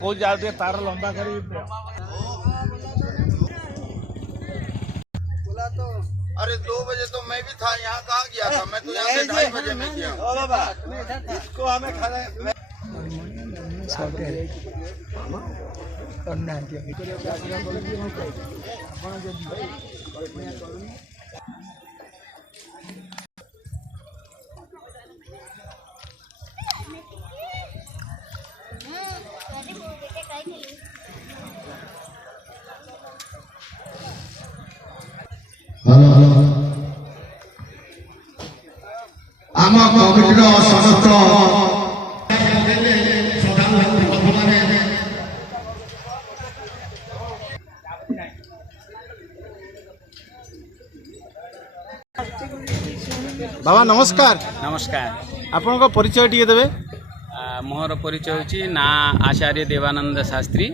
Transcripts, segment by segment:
वो जाते तार लंबा करी अरे 2 बजे तो मैं भी था यहाँ, कहाँ गया था मैं तो यहाँ से 2:30 बजे में गया। ओ बाबा इसको हमें खाना आम कमिटर समस्त बाबा नमस्कार। नमस्कार। आपण परिचय टी देवे। मोहर परिचय होची ना आचार्य देवानंद शास्त्री।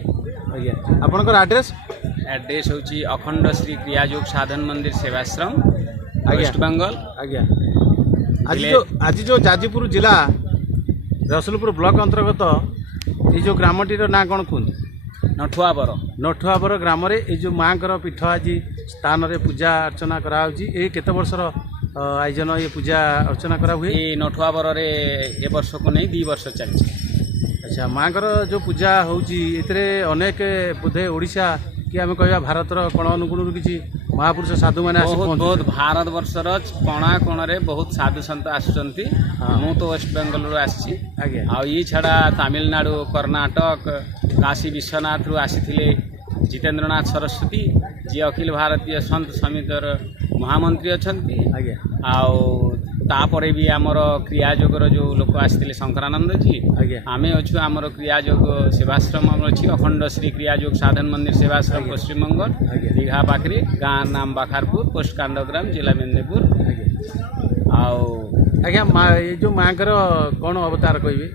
आपणकर एड्रेस एड्रेस होची अखंड श्री क्रियायोग साधन मंदिर सेवाश्रम वेस्ट बंगाल। आज्ञा आज जो जाजपुर जिला रसुलपुर ब्लॉक अंतर्गत ये जो ग्रामटी ना कौन कहते नठुआबर नठुआबर ग्राम ये जो माँ पीठ आज स्थान रे पूजा अर्चना करा केते वर्षर आयोजन ये पूजा अर्चना करा हुए ये नठुआबर रे ए वर्ष को नहीं 2 वर्ष चलछि। अच्छा माँ जो पूजा होची अनेक बोधे ओडिशा कि आम कह भारतर कोण अनुकोण किसी महापुरुष साधु मैंने बहुत भारत वर्षर कणा कोण रे बहुत साधु संत आसुचंती। मु तो वेस्ट बेंगल रो आसी आ ये छड़ा तमिलनाडु कर्नाटक काशी विश्वनाथ रु आसीथिले जितेंद्रनाथ सरस्वती जी अखिल भारतीय संत समितर महामंत्री अछंती। तापरे भी आमर क्रियायोगर जो लोक आसते शंकरानंद जी आमे अच्छु आमर क्रियायोग सेवाश्रम अच्छी अखंड श्री क्रियायोग साधन मंदिर सेवाश्रम पश्चिम बंगाल दीघा पाखे गाँ नाम बाखारपुर पोस्ट कांडग्राम जिला मेदिनीपुर। आज्ञा ये जो माँ कौन अवतार कहे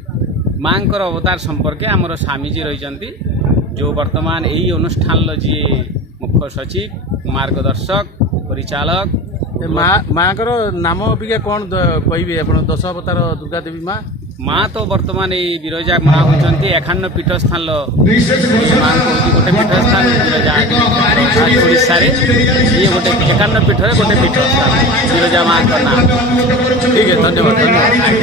माँ अवतार संपर्के आमर स्वामीजी रही जो वर्तमान यही अनुष्ठान जी मुख्य सचिव मार्गदर्शक परिचालक माँ नाम अबिका कौन कहे आप 10 अवतार दुर्गा देवी माँ माँ तो वर्तमान ये विरजा माँ होती 51 पीठ स्थान माँ गोटे पीठ स्थान विरजा ओडिशा ये गोटे 51 पीठ गोटे पीठ स्थान विरजा माँ का नाम। ठीक है धन्यवाद।